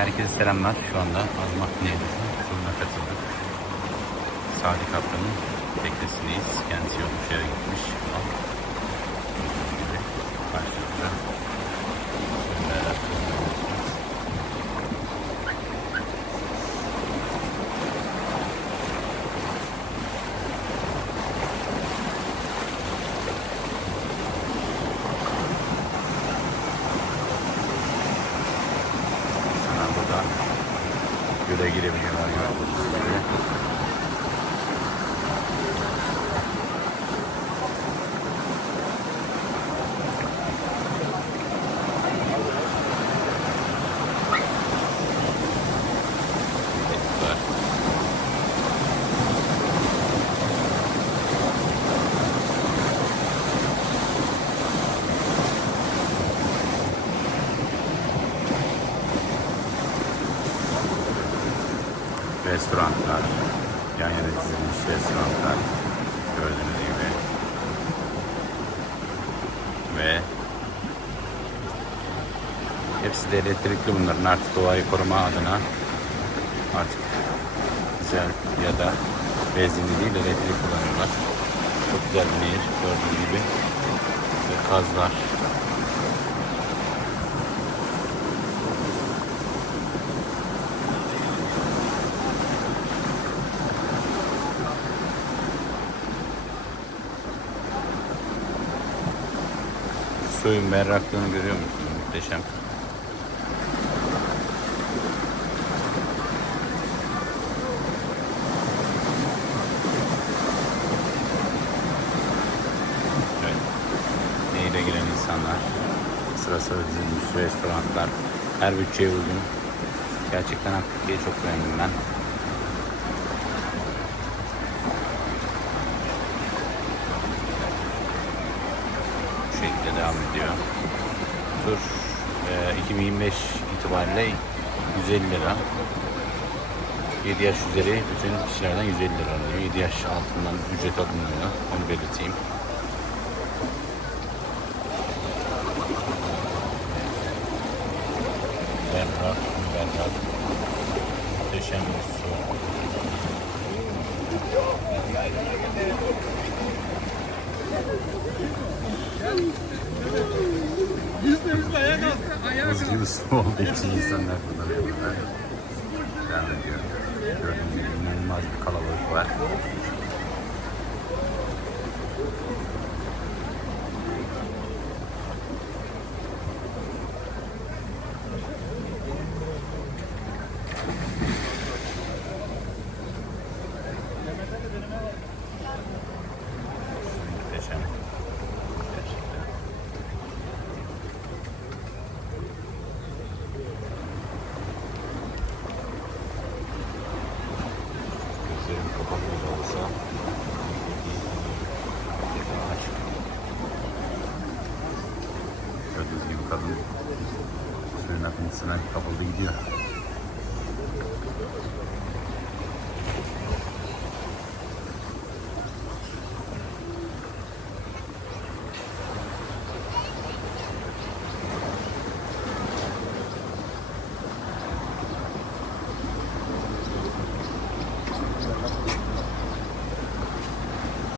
Herkese selamlar. Şu anda Azmak Nehri'nin turuna katıldık. Sadi Kaptan'ın teknesindeyiz. Kendisi yokmuş göle girebiliyorlar gördüğünüz gibi. Tekrar. Restoranlar, yan yana dizilmiş restoranlar. Gördüğünüz gibi. Ve hepsi de elektrikli bunların. Artık doğayı koruma adına artık dizel ya da benzinli değil elektrik kullanıyorlar. Çok güzel bir nehir gördüğünüz gibi. Ve kazlar Suyun berraklığını görüyor musunuz? Muhteşem. Evet. Nehire giren insanlar, sıra sıra dizilmiş restoranlar, her bütçeye uygun. Gerçekten aktiviteyi çok beğendim ben. Devam ediyor. Tur e, 2025 itibariyle 150 lira. 7 yaş üzeri bütün kişilerden 150 lira alıyor. 7 yaş altından ücret alınmıyor. Onu belirteyim. Bir su. Hızlı ıslı olduğu için insanlar kullanıyorlar. Devam ediyor. Gördüğünüz gibi inanılmaz bir kalabalık var. Muhteşem. Gerçekten. Gözlerim kapalı da olsa açık. Gördüğünüz gibi kadın suyun akıntısına kapıldı gidiyor.